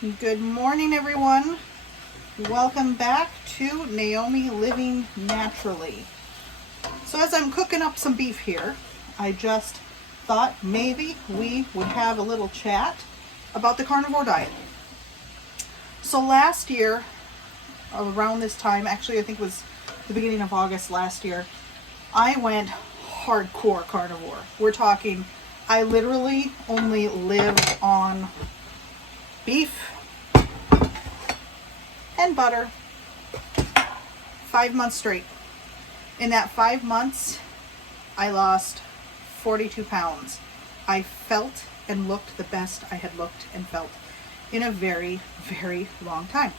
Good morning, everyone. Welcome back to Naomi Living Naturally. So as I'm cooking up some beef here, I just thought maybe we would have a little chat about the carnivore diet. So last year, around this time, actually I think it was the beginning of August last year, I went hardcore carnivore. We're talking, I literally only lived on beef and butter 5 months straight. In that 5 months, I lost 42 pounds. I felt and looked the best I had looked and felt in a very, very long time.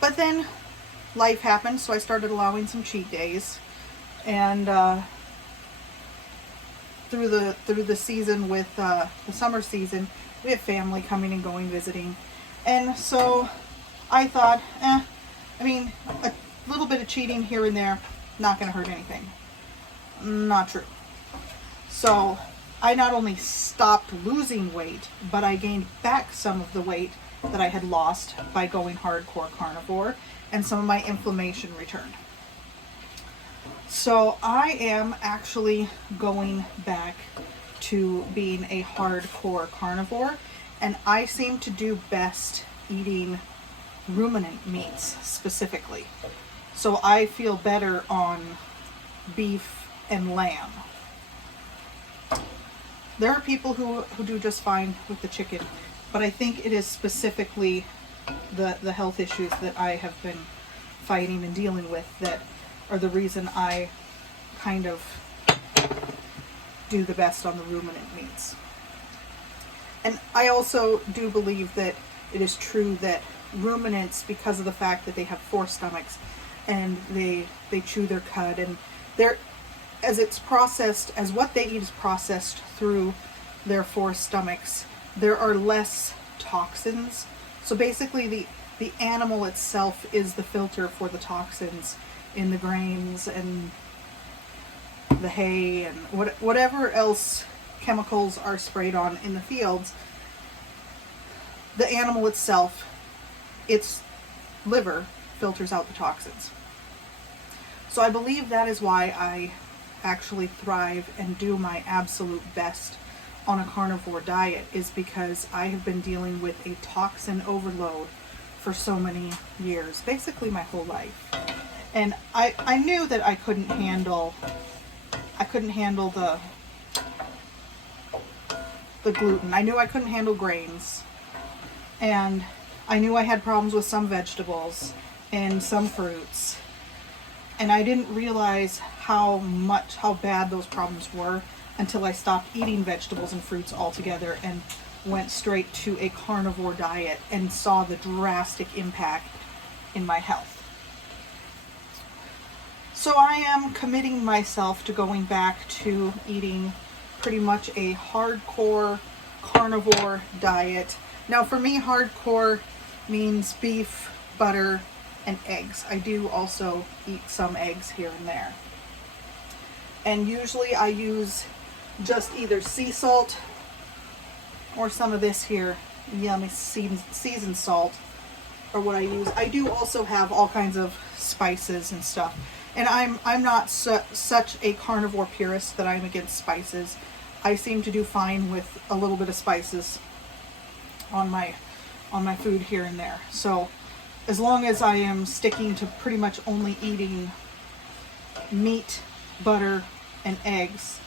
But then life happened, so I started allowing some cheat days. And through the season with the summer season, we have family coming and going, visiting. And so I thought, a little bit of cheating here and there, not going to hurt anything. Not true. So I not only stopped losing weight, but I gained back some of the weight that I had lost by going hardcore carnivore, and some of my inflammation returned. So I am actually going back to being a hardcore carnivore, and I seem to do best eating ruminant meats specifically. So I feel better on beef and lamb. There are people who do just fine with the chicken, but I think it is specifically the health issues that I have been fighting and dealing with that are the reason I kind of do the best on the ruminant meats. And I also do believe that it is true that ruminants, because of the fact that they have 4 stomachs and they chew their cud, and as it's processed, as what they eat is processed through their 4 stomachs, there are less toxins. So basically the animal itself is the filter for the toxins in the grains and the hay and whatever else chemicals are sprayed on in the fields. The animal itself, its liver filters out the toxins. So I believe that is why I actually thrive and do my absolute best on a carnivore diet, is because I have been dealing with a toxin overload for so many years, basically my whole life. And I knew that I couldn't handle the gluten. I knew I couldn't handle grains. And I knew I had problems with some vegetables and some fruits. And I didn't realize how bad those problems were until I stopped eating vegetables and fruits altogether and went straight to a carnivore diet and saw the drastic impact in my health. So I am committing myself to going back to eating pretty much a hardcore carnivore diet. Now for me, hardcore means beef, butter, and eggs. I do also eat some eggs here and there. And usually I use just either sea salt or some of this here, yummy seasoned salt, or what I use. I do also have all kinds of spices and stuff. And I'm not such a carnivore purist that I'm against spices. I seem to do fine with a little bit of spices on my food here and there. So as long as I am sticking to pretty much only eating meat, butter, and eggs,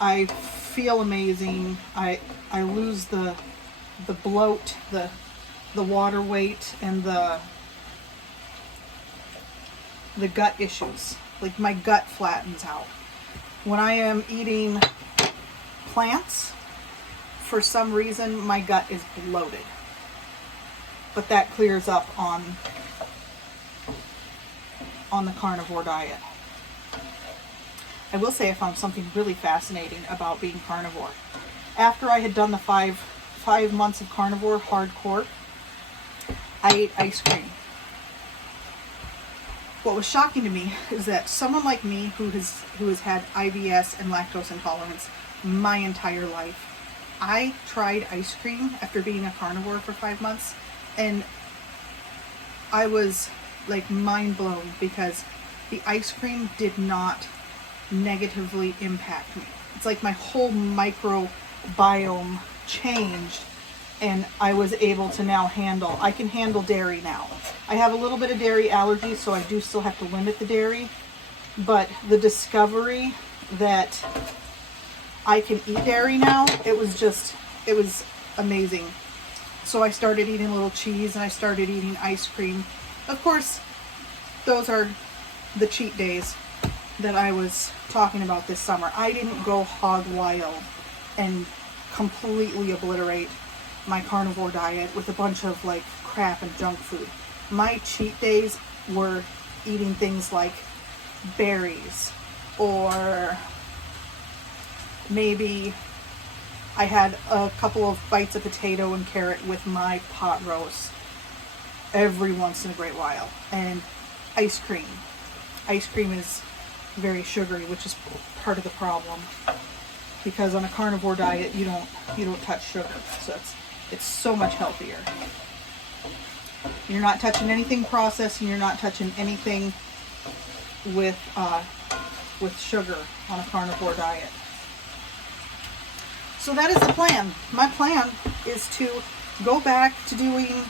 I feel amazing. I lose the bloat, the water weight, and the gut issues. Like my gut flattens out. When I am eating plants, for some reason my gut is bloated. But that clears up on the carnivore diet. I will say I found something really fascinating about being carnivore. After I had done the five months of carnivore hardcore, I ate ice cream. What was shocking to me is that someone like me who has had IBS and lactose intolerance my entire life, I tried ice cream after being a carnivore for 5 months, and I was like mind blown because the ice cream did not negatively impact me. It's like my whole microbiome changed, and I was able to now I can handle dairy now. I have a little bit of dairy allergy, so I do still have to limit the dairy, but the discovery that I can eat dairy now, it was amazing. So I started eating a little cheese, and I started eating ice cream. Of course, those are the cheat days that I was talking about this summer. I didn't go hog wild and completely obliterate my carnivore diet with a bunch of like crap and junk food. My cheat days were eating things like berries, or maybe I had a couple of bites of potato and carrot with my pot roast every once in a great while. And ice cream. Ice cream is very sugary, which is part of the problem, because on a carnivore diet you don't touch sugar, so it's so much healthier. You're not touching anything processed, and you're not touching anything with sugar on a carnivore diet. So that is the plan. My plan is to go back to doing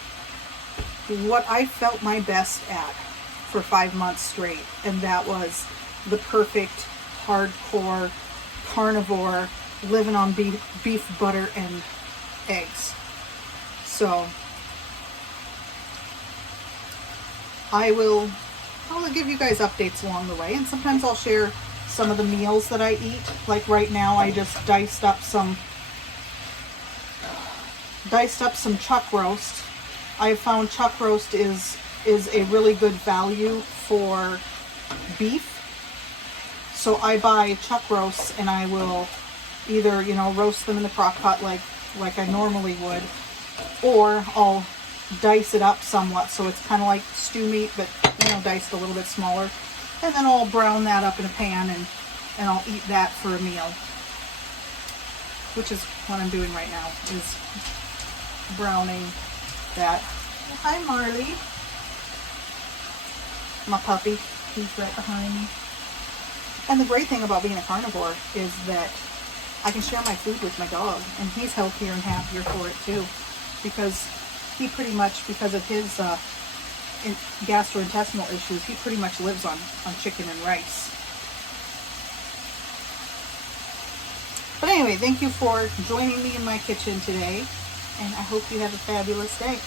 what I felt my best at for 5 months straight, and that was the perfect hardcore carnivore living on beef, butter, and eggs. So I'll give you guys updates along the way, and sometimes I'll share some of the meals that I eat. Like right now, I just diced up some chuck roast. I found chuck roast is a really good value for beef. So I buy chuck roasts, and I will either, roast them in the crock pot like I normally would, or I'll dice it up somewhat so it's kind of like stew meat, but diced a little bit smaller, and then I'll brown that up in a pan, and I'll eat that for a meal, which is what I'm doing right now, is browning that. Hi Marley, my puppy, he's right behind me. And the great thing about being a carnivore is that I can share my food with my dog, and he's healthier and happier for it too, because he pretty much, because of his gastrointestinal issues, he pretty much lives on chicken and rice. But anyway, thank you for joining me in my kitchen today, and I hope you have a fabulous day.